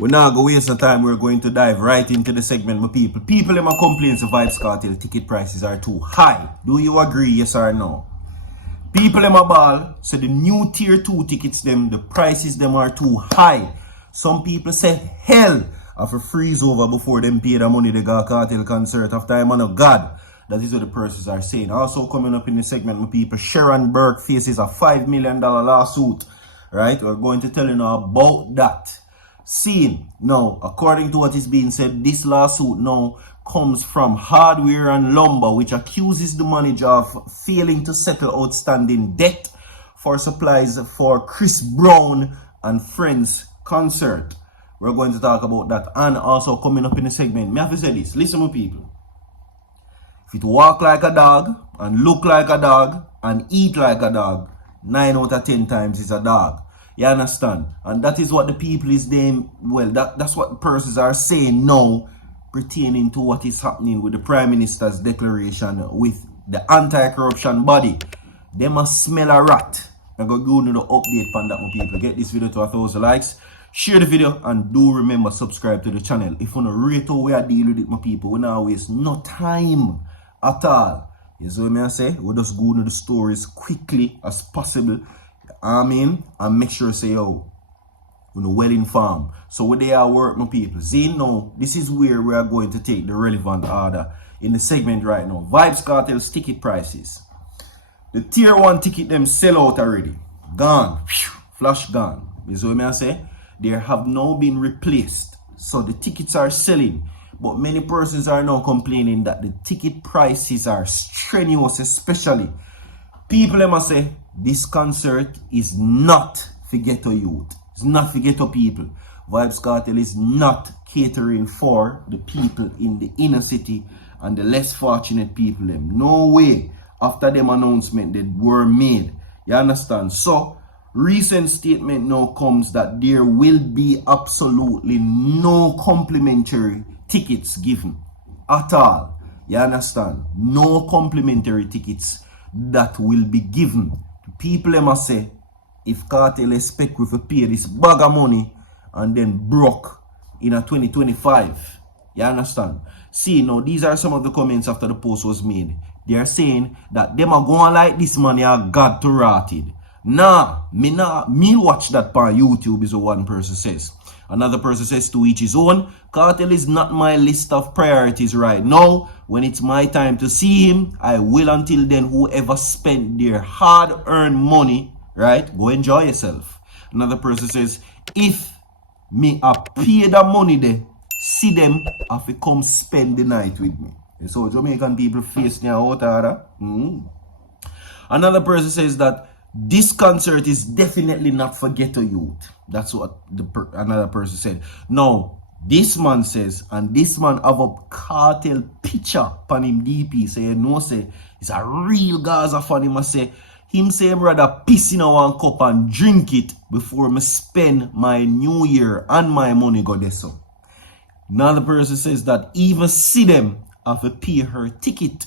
We're not going to waste no time. We're going to dive right into the segment, my people. People in my complaints the Vybz Kartel ticket prices are too high. Do you agree, yes or no? People in my ball, so the new tier 2 tickets them, the prices them are too high. Some people say hell of a freeze over before them pay the money they got Cartel concert after a man of God. That is what the persons are saying. Also coming up in the segment, my people, Sharon Burke faces a $5 million lawsuit. Right? We're going to tell you now about that. Seeing now, according to what is being said, this lawsuit now comes from Hardware and Lumber, which accuses the manager of failing to settle outstanding debt for supplies for Chris Brown and Friends concert. We're going to talk about that. And also coming up in the segment, me have to say this. Listen, my people. If it walk like a dog and look like a dog and eat like a dog, 9 out of 10 times is a dog. You understand? And that is what the people is saying. Well, that's what the persons are saying now, pertaining to what is happening with the Prime Minister's declaration with the anti-corruption body. They must smell a rat. I'm going to go into the update on that, my people. Get this video to 1,000 likes. Share the video and do remember subscribe to the channel. If you want to rate how we are dealing with it, my people, we not waste no time at all. You see what I say? We just go into the stories quickly as possible. And make sure say, yo, we're well informed. So where they are work, my people. See now, this is where we are going to take the relevant order in the segment right now. Vybz Kartel's ticket prices. The tier 1 ticket them sell out already. Gone. Flash gone. You see what I say? They have now been replaced. So the tickets are selling. But many persons are now complaining that the ticket prices are strenuous, especially. People must say, this concert is not for ghetto youth. It's not for ghetto people. Vybz Kartel is not catering for the people in the inner city and the less fortunate people. Them. No way after them announcement that were made. You understand? So, recent statement now comes that there will be absolutely no complimentary tickets given at all. You understand? No complimentary tickets that will be given. People must say, if Cartel expect we to pay this bag of money and then broke in a 2025. You understand? See, now these are some of the comments after the post was made. They are saying that them are going like this money are God to rotted. Nah, me watch that on YouTube is what one person says. Another person says to each his own. Cartel is not my list of priorities right now. When it's my time to see him, I will. Until then, whoever spent their hard-earned money, right, go enjoy yourself. Another person says, if me a pay the money there, see them have to come spend the night with me. And so Jamaican people face me out there. Another person says that this concert is definitely not for ghetto youth. That's what another person said. No, this man says, and this man have a Cartel picture on him DP. Say, you know, say, it's a real Gaza fan. Him say, him say him rather piss in a one cup and drink it before me spend my new year and my money go there. So another person says that even see them have to pay her ticket.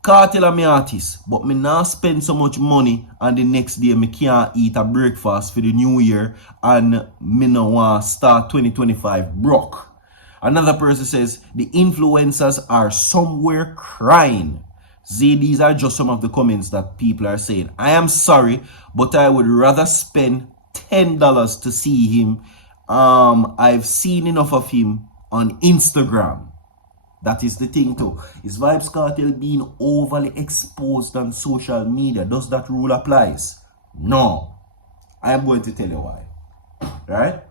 Cartel are my artist, but me not spend so much money and the next day me can't eat a breakfast for the new year and me no want start 2025 broke. Another person says the influencers are somewhere crying. See, these are just some of the comments that people are saying. I am sorry, but I would rather spend $10 to see him. I've seen enough of him on Instagram. That is the thing too. Is Vybz Kartel being overly exposed on social media? Does that rule applies? No. I am going to tell you why. Right?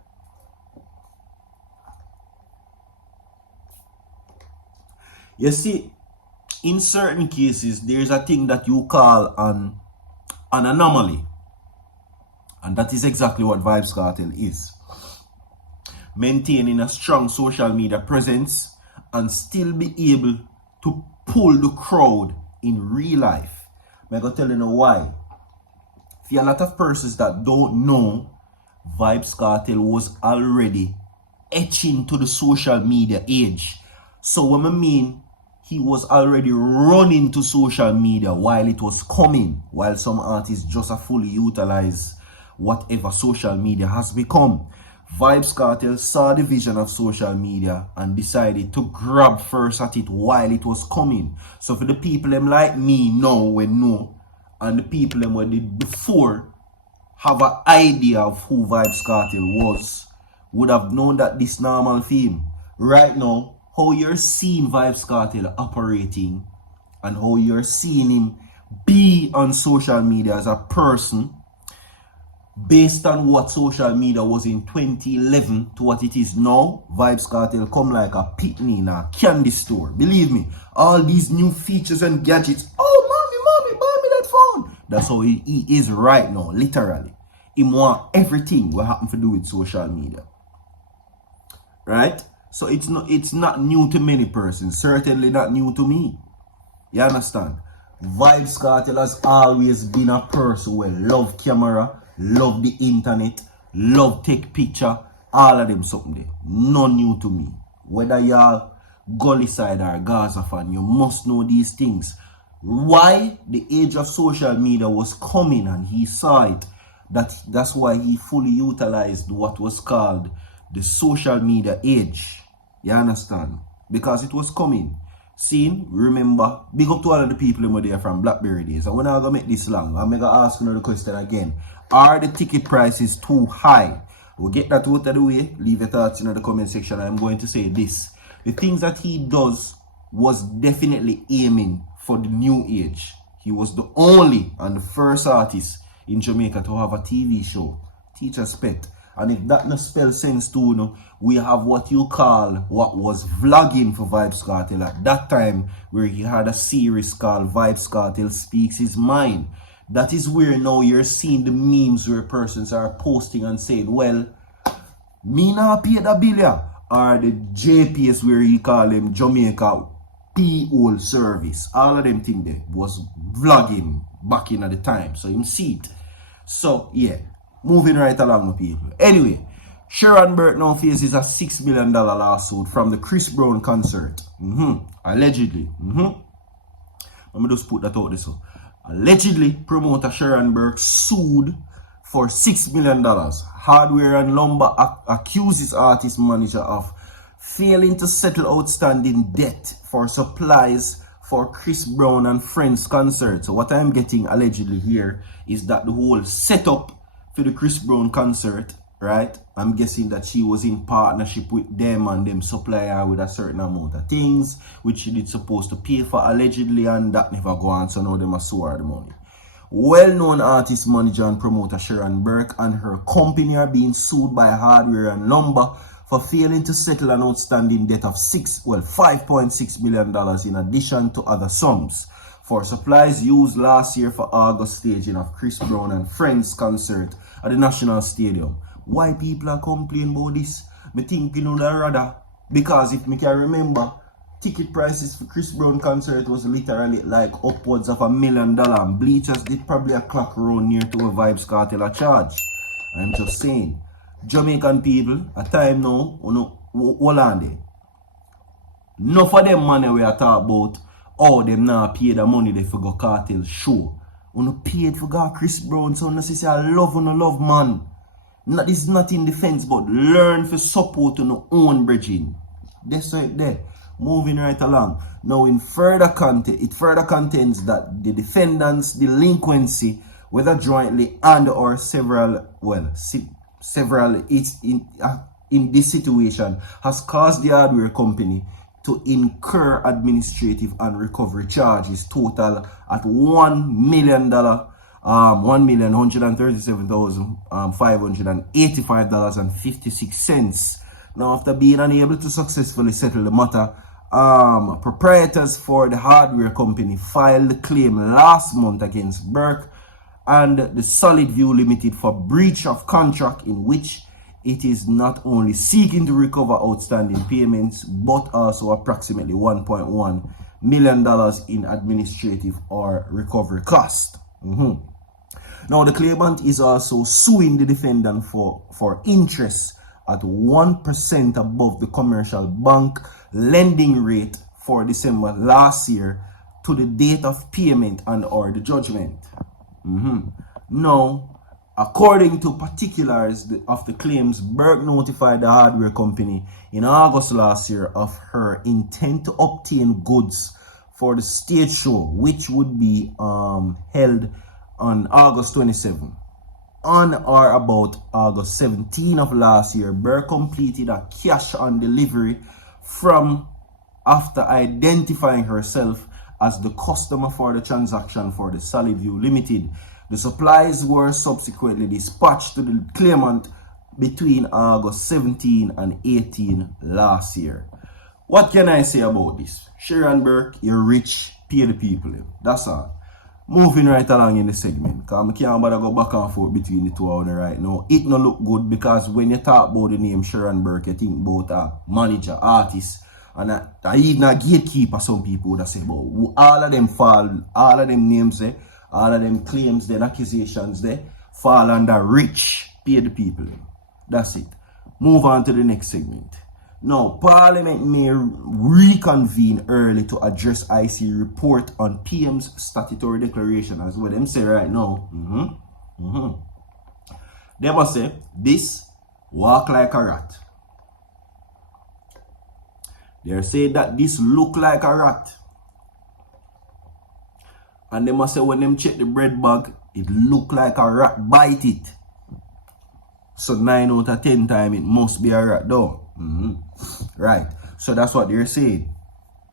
You see, in certain cases, there is a thing that you call an anomaly. And that is exactly what Vybz Kartel is. Maintaining a strong social media presence and still be able to pull the crowd in real life. I'm going to tell you now why. For a lot of persons that don't know, Vybz Kartel was already etching to the social media age. So what I mean, he was already running to social media while it was coming, while some artists just fully utilize whatever social media has become. Vybz Kartel saw the vision of social media and decided to grab first at it while it was coming. So for the people them like me now we know, and the people them who did before have an idea of who Vybz Kartel was, would have known that this normal theme. Right now, how you're seeing Vybz Kartel operating and how you're seeing him be on social media as a person, based on what social media was in 2011 to what it is now, Vybz Kartel come like a pitney in a candy store. Believe me, all these new features and gadgets. Oh, mommy, buy me that phone. That's how he is right now, literally. He want everything what happen to do with social media. Right? So it's not new to many persons. Certainly not new to me. You understand? Vybz Kartel has always been a person who love camera, love the internet, love take picture, all of them something there. None new to me. Whether you're Gully side or Gaza fan, you must know these things. Why? The age of social media was coming and he saw it. That's why he fully utilized what was called the social media age. You understand? Because it was coming. See, remember, big up to all of the people who were there from Blackberry days. And when I'm going to make this long, I'm going to ask you the question again. Are the ticket prices too high? We'll get that out of the way. Leave your thoughts in the comment section. I'm going to say this. The things that he does was definitely aiming for the new age. He was the only and the first artist in Jamaica to have a TV show. Teacher's Pet. And if that no spell sense too, no, we have what you call what was vlogging for Vybz Kartel at that time, where he had a series called Vybz Kartel Speaks His Mind. That is where now you're seeing the memes where persons are posting and saying, well, me not pay the bill ya. Or the JPS where he call him Jamaica P-Hole service. All of them things there was vlogging back in at the time. So you see it. So yeah. Moving right along with people. Anyway, Sharon Burke now faces a $6 million lawsuit from the Chris Brown concert. Allegedly. Let me just put that out there. So, allegedly, promoter Sharon Burke sued for $6 million. Hardware and Lumber accuses artist manager of failing to settle outstanding debt for supplies for Chris Brown and Friends concert. So what I'm getting allegedly here is that the whole setup for the Chris Brown concert, right? I'm guessing that she was in partnership with them and them supply her with a certain amount of things, which she did supposed to pay for allegedly, and that never go on, so now them a sue her the money. Well-known artist manager and promoter Sharon Burke and her company are being sued by Hardware and Lumber for failing to settle an outstanding debt of $5.6 million in addition to other sums for supplies used last year for August staging of Chris Brown and Friends concert at the National Stadium. Why people are complaining about this? Me think you know that rather, because if me can remember, ticket prices for Chris Brown concert was literally like upwards of $1 million, and bleachers did probably a clock around near to a Vybz Kartel a charge. I'm just saying, Jamaican people, a time now, hold on there. Enough of them money we are talking about. Oh, them now pay the money they for go Cartel show. Uno paid for go Chris Brown, so uno say I love man. This is not in defense, but learn for support on your own bridging. That's right there. Moving right along. Now in further content, it further contends that the defendant's delinquency, whether jointly and or several in this situation, has caused the hardware company to incur administrative and recovery charges total at $1,137,585.56. Now, after being unable to successfully settle the matter, proprietors for the hardware company filed the claim last month against Burke and the Solid View Limited for breach of contract, in which it is not only seeking to recover outstanding payments, but also approximately $1.1 million in administrative or recovery cost. Now, the claimant is also suing the defendant for interest at 1% above the commercial bank lending rate for December last year to the date of payment and or the judgment. Now, According to particulars of the claims, Burke notified the hardware company in August last year of her intent to obtain goods for the stage show, which would be held on August 27. On or about August 17 of last year, Burke completed a cash on delivery from after identifying herself as the customer for the transaction for the Solid View Limited. The supplies were subsequently dispatched to the claimant between August 17 and 18 last year. What can I say about this? Sharon Burke, you're rich, pay the people. That's all. Moving right along in the segment, because I can't bother go back and forth between the two of them right now. It no look good because when you talk about the name Sharon Burke, you think about a manager, artist, and even a gatekeeper. Some people that say, but all of them fall, all of them names there, all of them claims there, accusations there, fall under rich, pay the people. That's it. Move on to the next segment. Now, Parliament may reconvene early to address IC report on PM's statutory declaration, as what them say right now. They must say, this walk like a rat. They say that this look like a rat. And they must say when them check the bread bag, it look like a rat bite it. So 9 out of 10 times it must be a rat though. Right. So that's what they're saying.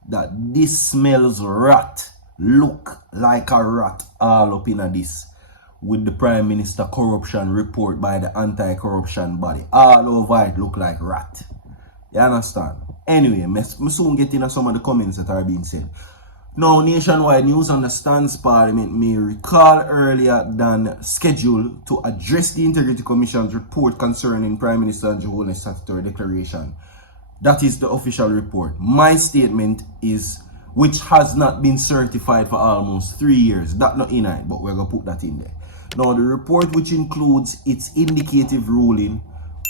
That this smells rat. Look like a rat all up in this. With the Prime Minister corruption report by the anti-corruption body. All over it look like rat. You understand? Anyway, I'm soon get into some of the comments that are being said. Now, Nationwide News understands Parliament may recall earlier than scheduled to address the Integrity Commission's report concerning Prime Minister Holness' statutory declaration. That is the official report. My statement is, which has not been certified for almost 3 years. That not in it, but we're going to put that in there. Now, the report, which includes its indicative ruling,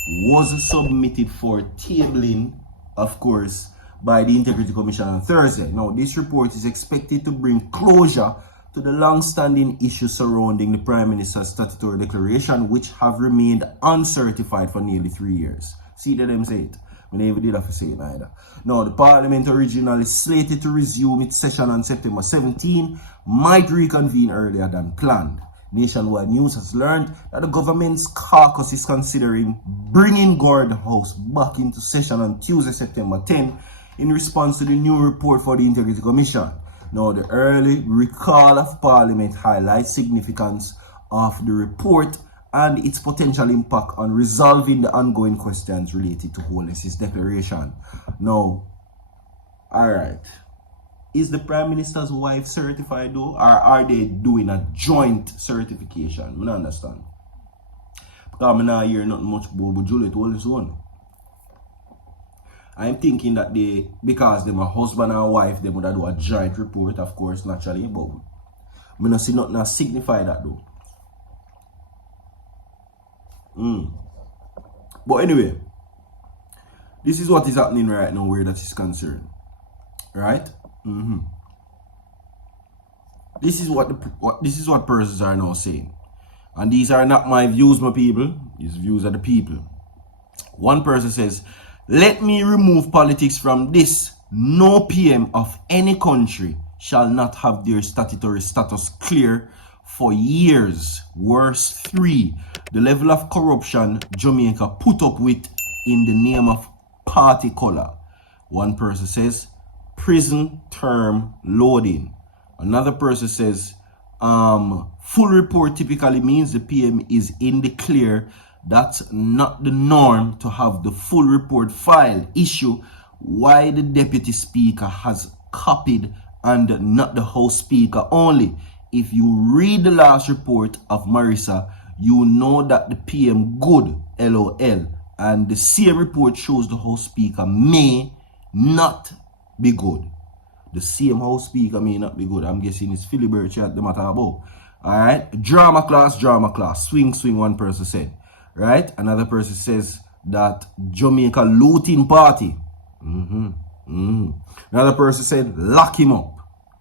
was submitted for tabling, of course, by the Integrity Commission on Thursday. Now, this report is expected to bring closure to the long-standing issues surrounding the Prime Minister's statutory declaration, which have remained uncertified for nearly 3 years. See that them say it? We never did have to say it either. Now, the Parliament originally slated to resume its session on September 17, might reconvene earlier than planned. Nationwide News has learned that the government's caucus is considering bringing Gordon House back into session on Tuesday, September 10, in response to the new report for the Integrity Commission. Now, the early recall of Parliament highlights significance of the report and its potential impact on resolving the ongoing questions related to Holness' declaration. Now, alright. Is the Prime Minister's wife certified though? Or are they doing a joint certification? I don't understand. Because I'm not hearing nothing much about Juliet Holness one. I'm thinking that they, because they're a husband and wife, they would do a joint report, of course, naturally, but I don't see nothing that signify that though. But anyway, this is what is happening right now where that is concerned. Right? This is what persons are now saying. And these are not my views, my people. These views are the people. One person says, let me remove politics from this. No PM of any country shall not have their statutory status clear for years. Verse 3. The level of corruption Jamaica put up with in the name of party color. One person says, prison term loading. Another person says, full report typically means the PM is in the clear. That's not the norm to have the full report filed. Issue why the deputy speaker has copied and not the House Speaker only. If you read the last report of Marissa, you know that the PM good, LOL, and the same report shows the House Speaker may not be good. The same House Speaker may not be good. I'm guessing it's Philly Birch at the matter about. Alright, drama class, swing, one person said. Right, another person says that Jamaica looting party. Another person said lock him up.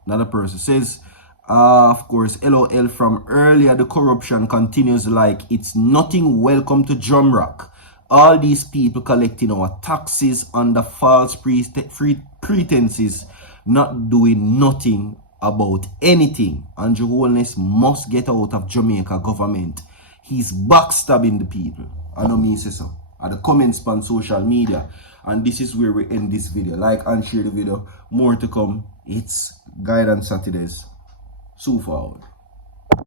Another person says Of course, LOL from earlier, the corruption continues like it's nothing. Welcome to Drumrock. All these people collecting our taxes under false pretenses, not doing nothing about anything. Andrew Holness must get out of Jamaica government. He's backstabbing the people. I know me say so. At the comments on social media. And this is where we end this video. Like and share the video. More to come. It's Guidance Saturdays. So forward.